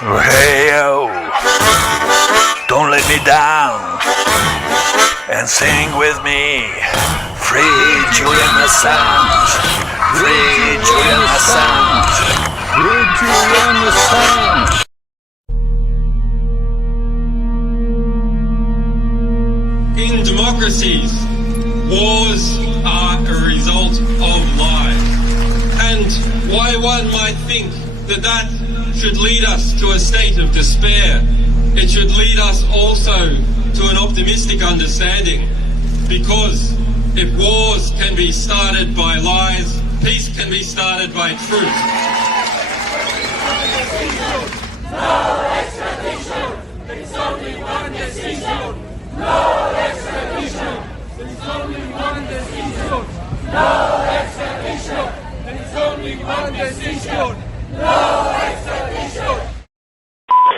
Hey-o, don't let me down, and sing with me. Free Julian Assange, free Julian Assange, free Julian Assange. In democracies, wars are a result of lies. And why one might think that should lead us to a state of despair, it should lead us also to an optimistic understanding. Because if wars can be started by lies, peace can be started by truth. No extradition! There's only one decision! No extradition! There's only one decision! No extradition! There's only one decision! No extradition!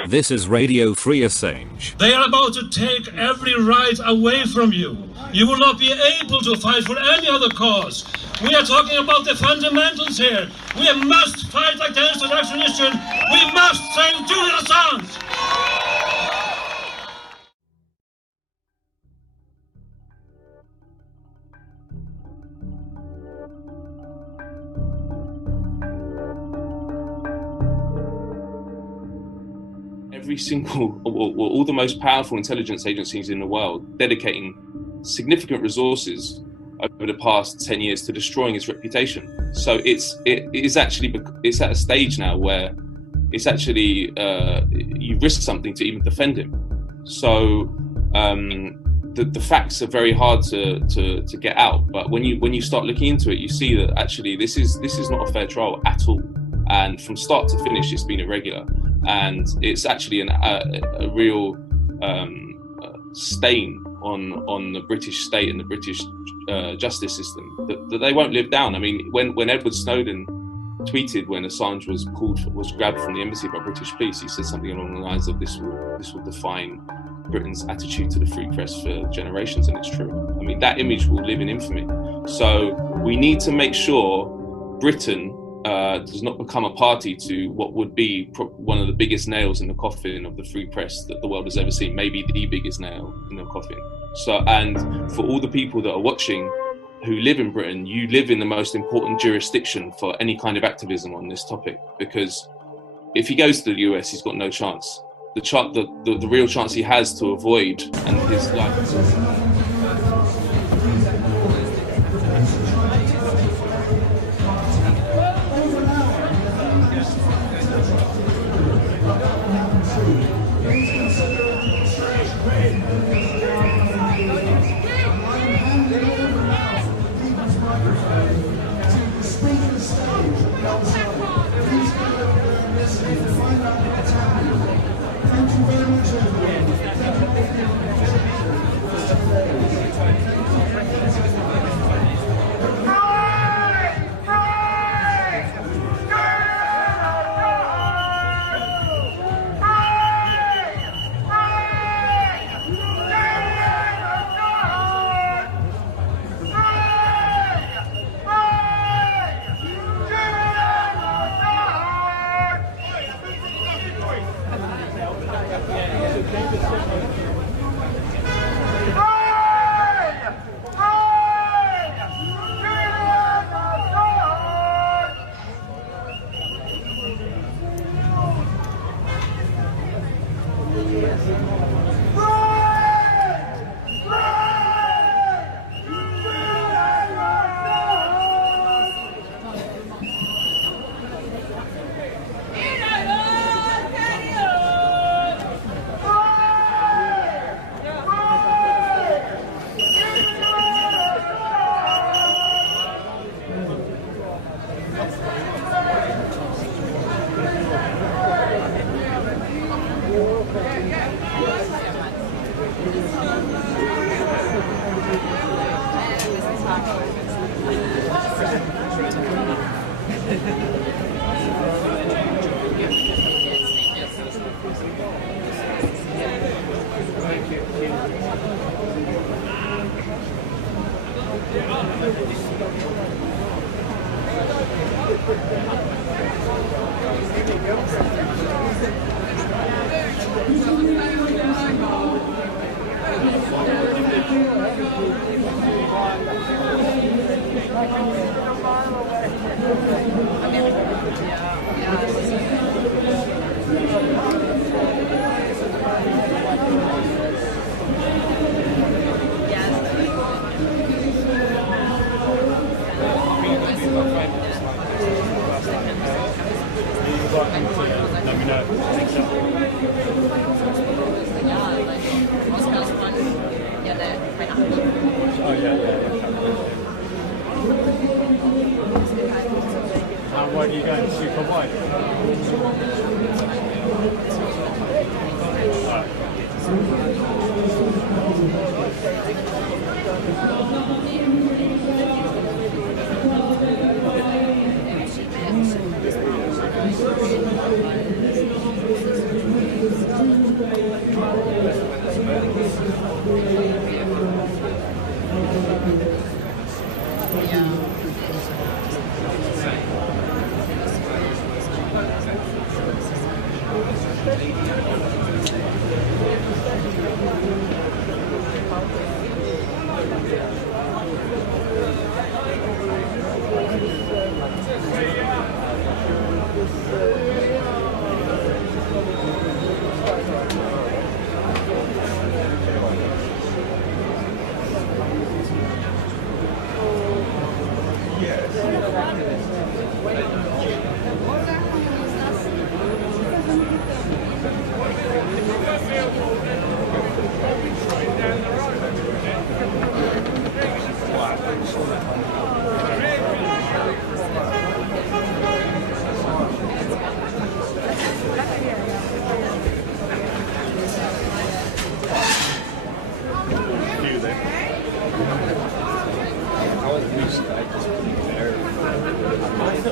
This is Radio Free Assange. They are about to take every right away from you. You will not be able to fight for any other cause. We are talking about the fundamentals here. We must fight against extradition. We must save Julian Assange. Every single, all the most powerful intelligence agencies in the world dedicating significant resources over the past 10 years to destroying its reputation. So it's at a stage now where it's actually you risk something to even defend him. So the facts are very hard to get out. But when you start looking into it, you see that actually this is not a fair trial at all. And from start to finish, it's been irregular. And it's actually a real stain on the British state and the British justice system that they won't live down. I mean, when Edward Snowden tweeted when Assange was grabbed from the embassy by British police, he said something along the lines of this will define Britain's attitude to the free press for generations, and it's true. I mean, that image will live in infamy. So we need to make sure Britain does not become a party to what would be one of the biggest nails in the coffin of the free press that the world has ever seen, maybe the biggest nail in the coffin. So, and for all the people that are watching who live in Britain, you live in the most important jurisdiction for any kind of activism on this topic, because if he goes to the US, he's got no chance. The real chance he has to avoid and his life. wide are you going? Super wide?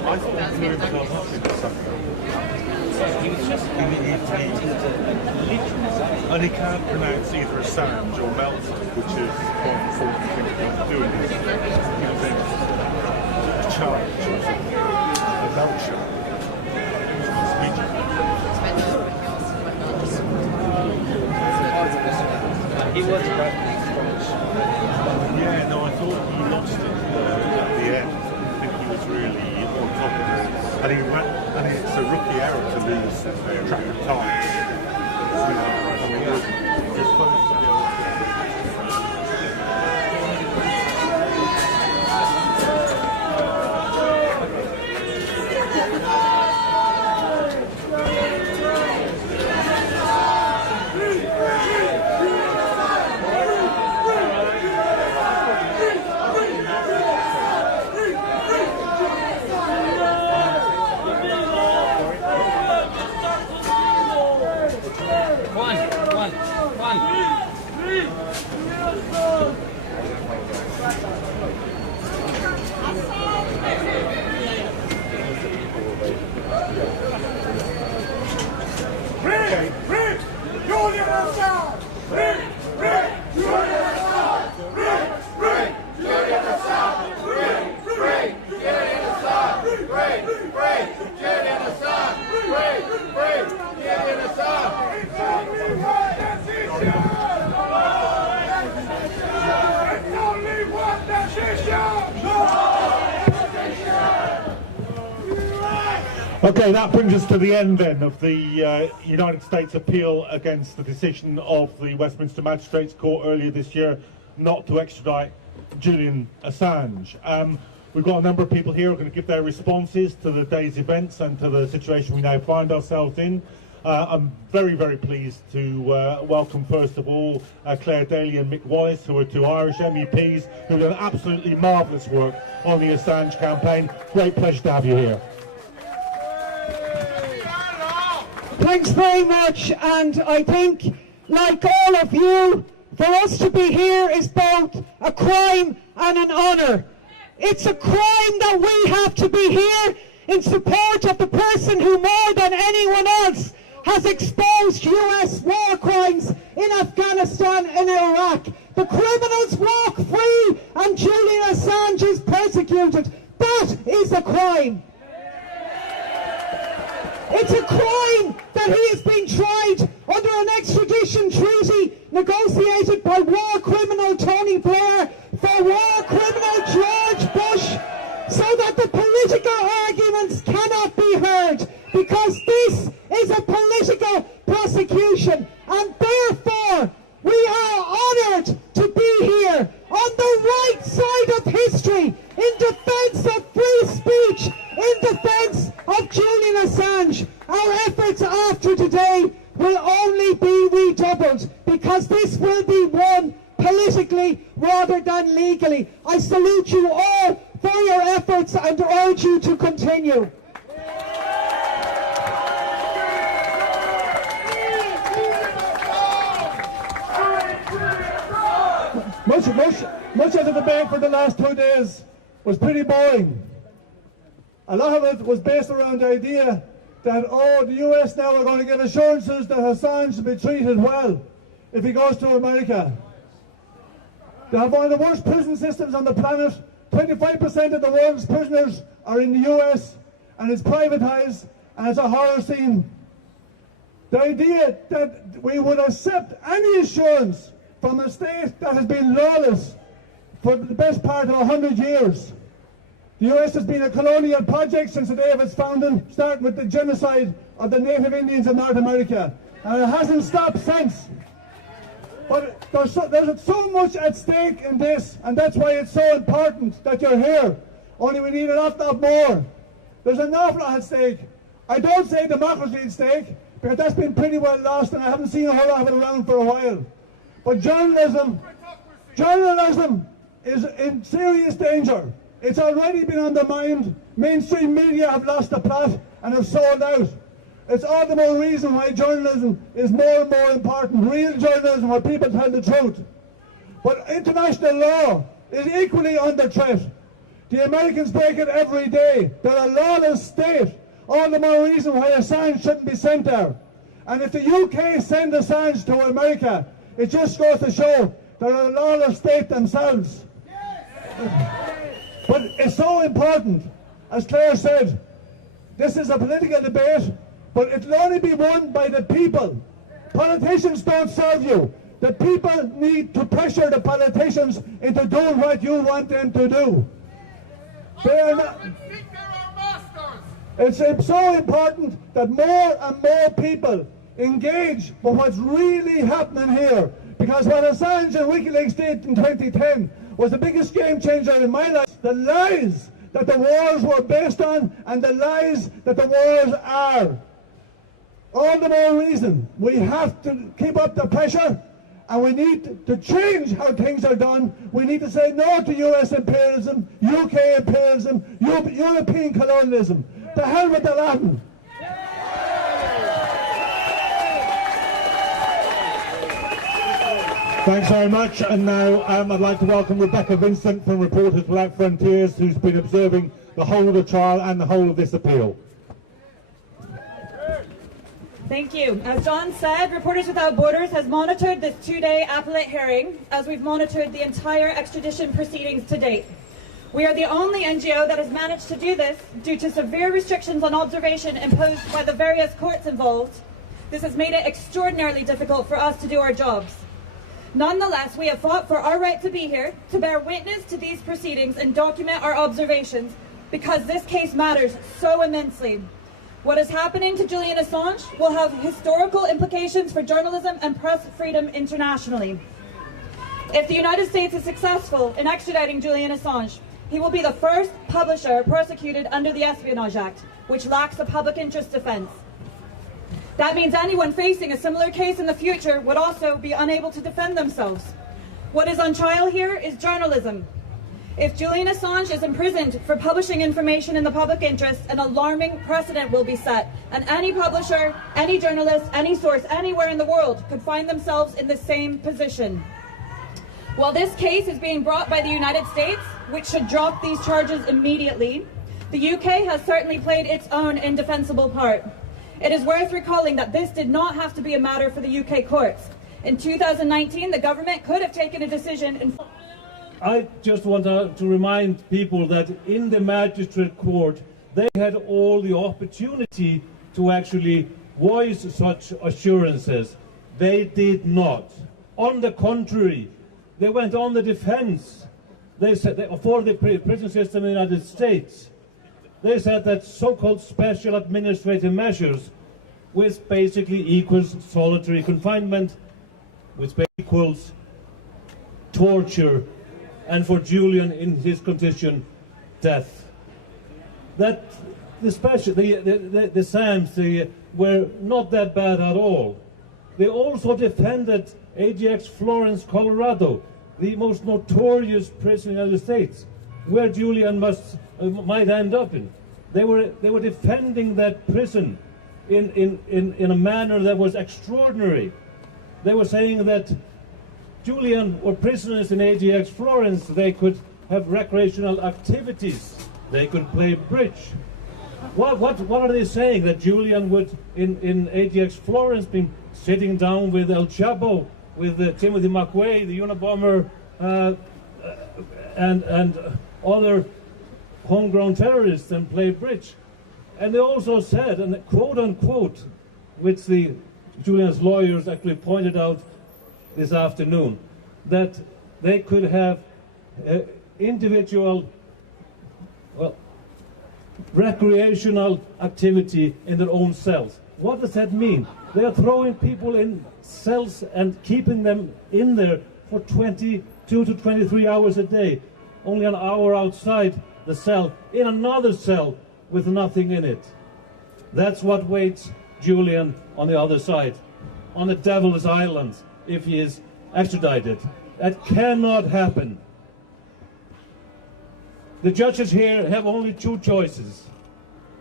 I thought he blew himself up into something. He was just attempting to literally, and he can't pronounce either Assange or Melton, which is quite important thing to do in this charge, the Melton. He was about yeah, no, I thought he lost it at the end. I think he was really on top of it. And he ran, and it's a rookie error to lose track of time. You know, I mean, you're supposed to be able to. Okay, that brings us to the end then of the United States appeal against the decision of the Westminster Magistrates Court earlier this year not to extradite Julian Assange. We've got a number of people here who are going to give their responses to the day's events and to the situation we now find ourselves in. I'm very, very pleased to welcome, first of all, Claire Daly and Mick Wallace, who are two Irish MEPs who have done absolutely marvellous work on the Assange campaign. Great pleasure to have you here. Thanks very much, and I think, like all of you, for us to be here is both a crime and an honour. It's a crime that we have to be here in support of the person who more than anyone else has exposed US war crimes in Afghanistan and Iraq. The criminals walk free and Julian Assange is persecuted. That is a crime. It's a crime that he is being tried under an extradition treaty negotiated by war criminal Tony Blair for war criminal George Bush, so that the political arguments cannot be heard, because this is a political prosecution, and therefore we are honoured to be here on the right side of history in defence of free speech, in defence of Julian Assange. Our efforts after today will only be redoubled, because this will be won politically rather than legally. I salute you all for your efforts and urge you to continue. Much of the debate for the last 2 days was pretty boring. A lot of it was based around the idea that, oh, the US now are going to give assurances that Assange will be treated well if he goes to America. They have one of the worst prison systems on the planet. 25% of the world's prisoners are in the US, and it's privatized, and it's a horror scene. The idea that we would accept any assurance from a state that has been lawless for the best part of 100 years. The US has been a colonial project since the day of its founding, starting with the genocide of the native Indians of North America. And it hasn't stopped since. But there's so much at stake in this, and that's why it's so important that you're here. Only we need an awful lot more. There's an awful lot at stake. I don't say democracy at stake, because that's been pretty well lost, and I haven't seen a whole lot of it around for a while. But journalism is in serious danger. It's already been undermined. Mainstream media have lost the plot and have sold out. It's all the more reason why journalism is more and more important. Real journalism where people tell the truth. But international law is equally under threat. The Americans break it every day. They're a lawless state. All the more reason why Assange shouldn't be sent there. And if the UK send Assange to America, it just goes to show they're a lawless state themselves. But it's so important, as Claire said, this is a political debate, but it'll only be won by the people. Politicians don't serve you. The people need to pressure the politicians into doing what you want them to do. They are not. It's so important that more and more people engage with what's really happening here. Because what Assange and WikiLeaks did in 2010 was the biggest game changer in my life. The lies that the wars were based on and the lies that the wars are. All the more reason we have to keep up the pressure, and we need to change how things are done. We need to say no to US imperialism, UK imperialism, European colonialism. To hell with the Latin. Thanks very much. And now I'd like to welcome Rebecca Vincent from Reporters Without Frontiers, who's been observing the whole of the trial and the whole of this appeal. Thank you. As John said, Reporters Without Borders has monitored this 2-day appellate hearing, as we've monitored the entire extradition proceedings to date. We are the only NGO that has managed to do this due to severe restrictions on observation imposed by the various courts involved. This has made it extraordinarily difficult for us to do our jobs. Nonetheless, we have fought for our right to be here, to bear witness to these proceedings and document our observations, because this case matters so immensely. What is happening to Julian Assange will have historical implications for journalism and press freedom internationally. If the United States is successful in extraditing Julian Assange, he will be the first publisher prosecuted under the Espionage Act, which lacks a public interest defense. That means anyone facing a similar case in the future would also be unable to defend themselves. What is on trial here is journalism. If Julian Assange is imprisoned for publishing information in the public interest, an alarming precedent will be set, and any publisher, any journalist, any source, anywhere in the world could find themselves in the same position. While this case is being brought by the United States, which should drop these charges immediately, the UK has certainly played its own indefensible part. It is worth recalling that this did not have to be a matter for the UK courts. In 2019, the government could have taken a decision. I just want to remind people that in the magistrate court, they had all the opportunity to actually voice such assurances. They did not. On the contrary, they went on the defense. They said for the prison system in the United States. They said that so-called special administrative measures, which basically equals solitary confinement, which equals torture, and for Julian in his condition, death. That the SAMs were not that bad at all. They also defended AGX Florence, Colorado, the most notorious prison in the United States, where Julian might end up in. They were defending that prison in a manner that was extraordinary. They were saying that Julian were prisoners in AGX Florence, they could have recreational activities. They could play bridge. What are they saying? That Julian would, in AGX Florence, been sitting down with El Chapo, with Timothy McVeigh, the Unabomber, and other homegrown terrorists, and play bridge. And they also said, and quote unquote, which the Julian's lawyers actually pointed out this afternoon, that they could have individual, well, recreational activity in their own cells. What does that mean? They are throwing people in cells and keeping them in there for 22 to 23 hours a day, only an hour outside the cell, in another cell with nothing in it. That's what waits Julian on the other side, on the Devil's Island, if he is extradited. That cannot happen. The judges here have only two choices.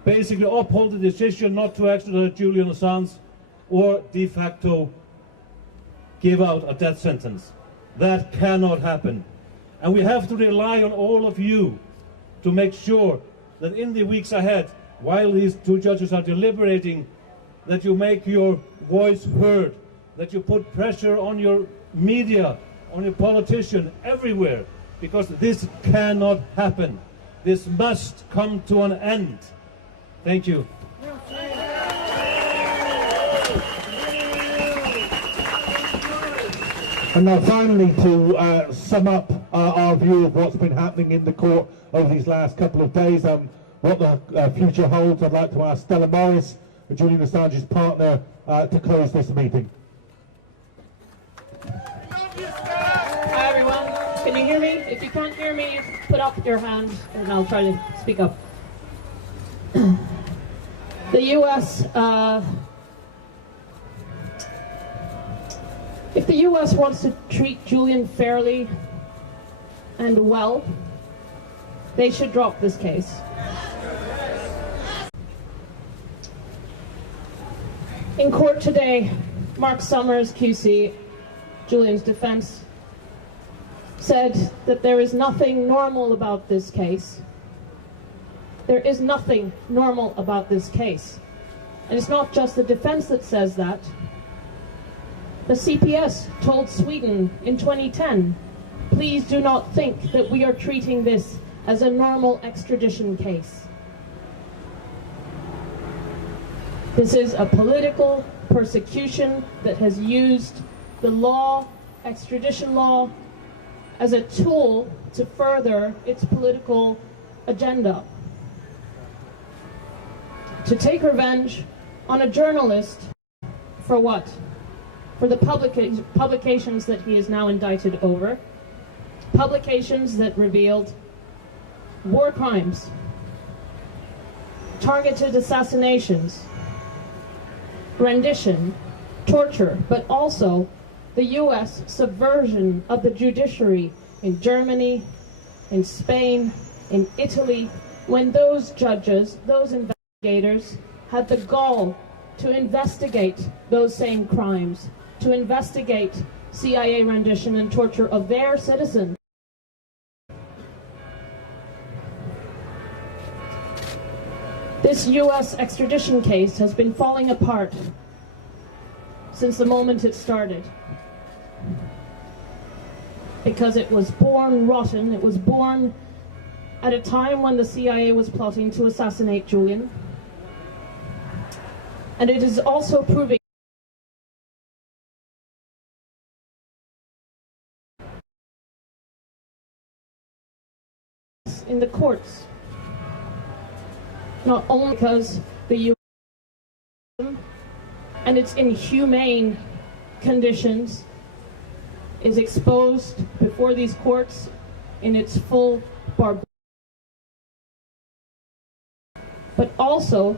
Basically uphold the decision not to extradite Julian Assange, or de facto give out a death sentence. That cannot happen. And we have to rely on all of you to make sure that in the weeks ahead, while these two judges are deliberating, that you make your voice heard, that you put pressure on your media, on your politician, everywhere, because this cannot happen. This must come to an end. Thank you. And now finally, to sum up our view of what's been happening in the court over these last couple of days, what the future holds, I'd like to ask Stella Morris, Julian Assange's partner, to close this meeting. Hi everyone, can you hear me? If you can't hear me, put up your hand and I'll try to speak up. The US, if the US wants to treat Julian fairly and well, they should drop this case. In court today, Mark Summers, QC, Julian's defense, said that there is nothing normal about this case. There is nothing normal about this case. And it's not just the defense that says that. The CPS told Sweden in 2010, please do not think that we are treating this as a normal extradition case. This is a political persecution that has used the law, extradition law, as a tool to further its political agenda. To take revenge on a journalist for what? For the publications that he is now indicted over. Publications that revealed war crimes, targeted assassinations, rendition, torture, but also the US subversion of the judiciary in Germany, in Spain, in Italy, when those judges, those investigators, had the gall to investigate those same crimes, to investigate CIA rendition and torture of their citizens. This US extradition case has been falling apart since the moment it started. Because it was born rotten, it was born at a time when the CIA was plotting to assassinate Julian. And it is also proving in the courts. Not only because the US and its inhumane conditions is exposed before these courts in its full barbarity, but also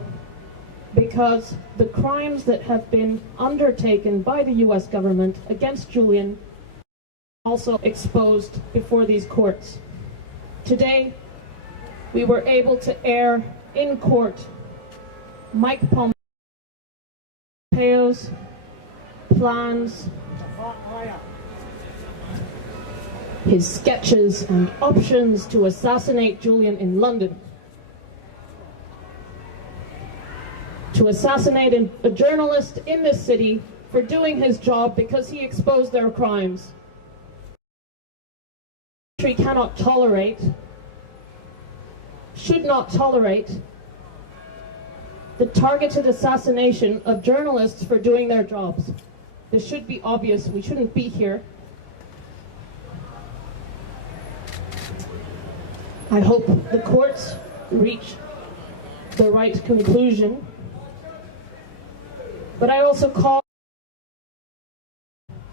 because the crimes that have been undertaken by the US government against Julian also exposed before these courts. Today, we were able to air in court Mike Pompeo's plans his sketches and options to assassinate Julian in London, to assassinate a journalist in this city for doing his job because he exposed their crimes. The country cannot tolerate, should not tolerate, the targeted assassination of journalists for doing their jobs. This should be obvious. We shouldn't be here. I hope the courts reach the right conclusion. But I also call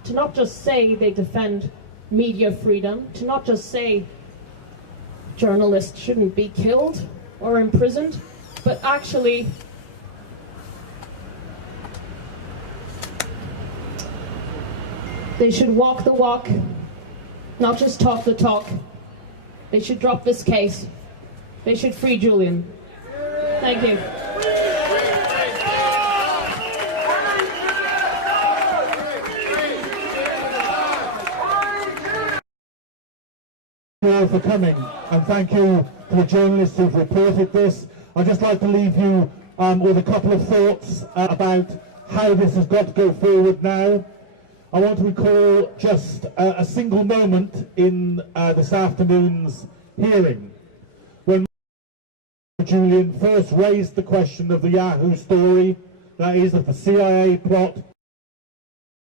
to not just say they defend media freedom, to not just say journalists shouldn't be killed or imprisoned, but actually they should walk the walk, not just talk the talk. They should drop this case. They should free Julian. Thank you. Thank you all for coming, and thank you to the journalists who've reported this. I'd just like to leave you with a couple of thoughts about how this has got to go forward now. I want to recall just a single moment in this afternoon's hearing when Julian first raised the question of the Yahoo story, that is, of the CIA plot to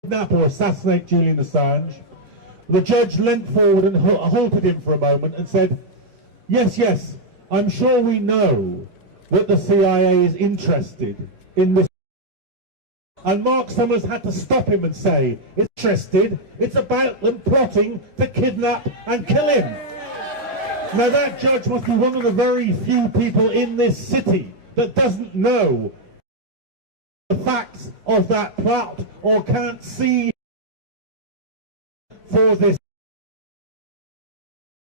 kidnap or assassinate Julian Assange. The judge leant forward and halted him for a moment and said, yes, I'm sure we know that the CIA is interested in this. And Mark Summers had to stop him and say, it's interested, it's about them plotting to kidnap and kill him. Now that judge must be one of the very few people in this city that doesn't know the facts of that plot or can't see for this.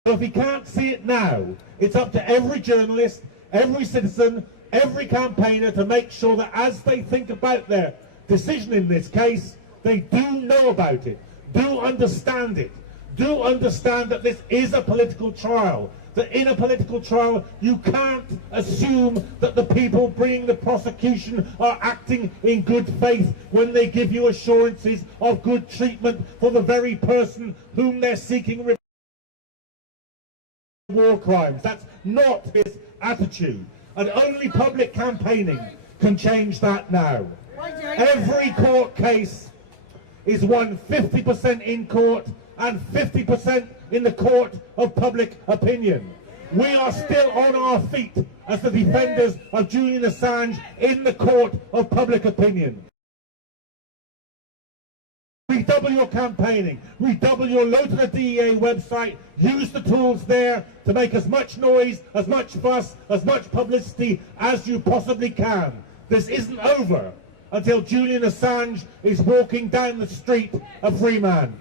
So if he can't see it now, it's up to every journalist, every citizen, every campaigner to make sure that as they think about their decision in this case, they do know about it, do understand it, do understand that this is a political trial, that in a political trial you can't assume that the people bringing the prosecution are acting in good faith when they give you assurances of good treatment for the very person whom they're seeking war crimes. That's not his attitude, and only public campaigning can change that now. Every court case is won 50% in court and 50% in the court of public opinion. We are still on our feet as the defenders of Julian Assange in the court of public opinion. Redouble your campaigning, redouble your load to the DEA website, use the tools there to make as much noise, as much fuss, as much publicity as you possibly can. This isn't over until Julian Assange is walking down the street a free man.